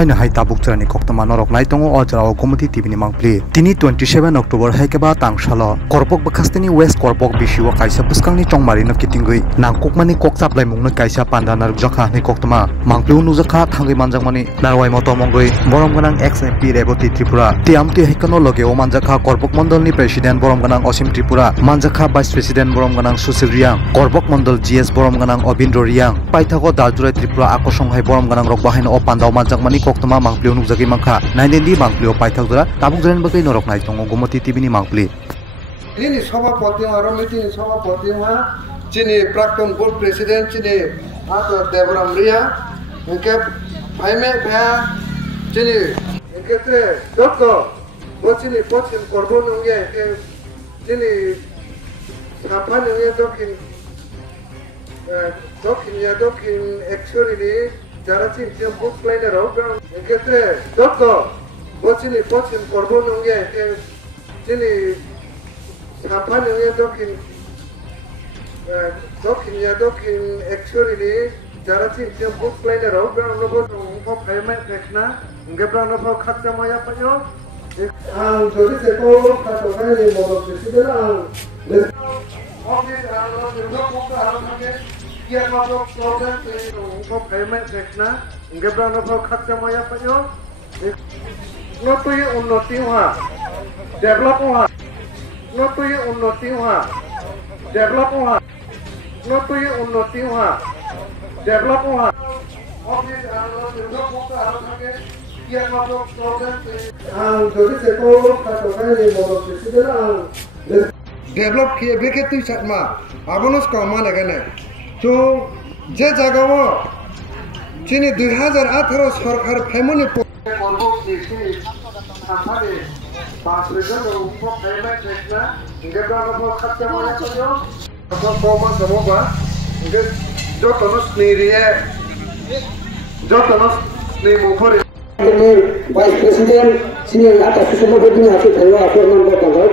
haina hai tabuk jarani koktama norok nai tongo o jarao Gomoti TV ni mangpli tini 27 October haikeba tangsalo korbok bakastini West korbok bisiwa kaisa buskangni chongmari no kitingui nangkokmani kokchap laimungna kaisa pandanar jakha ni koktama mangpli unujakha thangai manjakmani narwai moto mongoi boromganang ex MP Reboti Tripura tiamti haikano loge o manjakha korbok mondol ni president boromganang Osim Tripura manjakha vice president boromganang Susil Riang korbok mondol GS boromganang Obindro Riang paithago daljurai Tripura akosong hai boromganang rok bahaino o pandao manjakmani koktama mangpli unujagi mangkha naindendi mangpli o paithakdura tabuk jaren bagai norok nai tongo Gomoti TV ni mangpli ini सभापति और मीटिंग सभापति वहाँ चीनी प्राक्तन board president चीनी आतो देवराम रिया इनके भाई में भैया चीनी इनके से डॉक्टर वो चीनी पश्चिम कोर्बो नंगे के चीनी साफा नंगे दोकिन एक्चुअली जरा चीनी बुक लाइनर हो इनके से डॉक्टर वो चीनी पश्चिम कोर्बो नंगे के चीनी साफा नंगे दोकिन एक्चुअली जरा चीनी बुक लाइनर हो ब्राउन को फाइमें देखना उनके ब्राउन को खर्चा माया पड़ो आं जोड़ी से को खातो नहीं मोबाइल प्रेसिडेंट आं ऑफिस आं किया मारो प्रॉब्लम उनको फाइमें देखना उनके ब्राउन को खर्चा माया पड़ो नो तो ये उन्नति हुआ डेवलप हुआ नो तो ये उन्नति हुआ डेवलप हुआ नो तो ये उन्नति हुआ डेवलप हुआ ऑफिस किया मारो प्रॉब्लम आं जोड़ी से को खातो नहीं मोबाइल प्रेसिडेंट आं डेवलप किए बेके तु सातमा आबनस कमा लगने तो जे जगह चीनी 2018 सरकार फेमोनी Vice President sini atas semua begini hasil saya apa nombor tanggal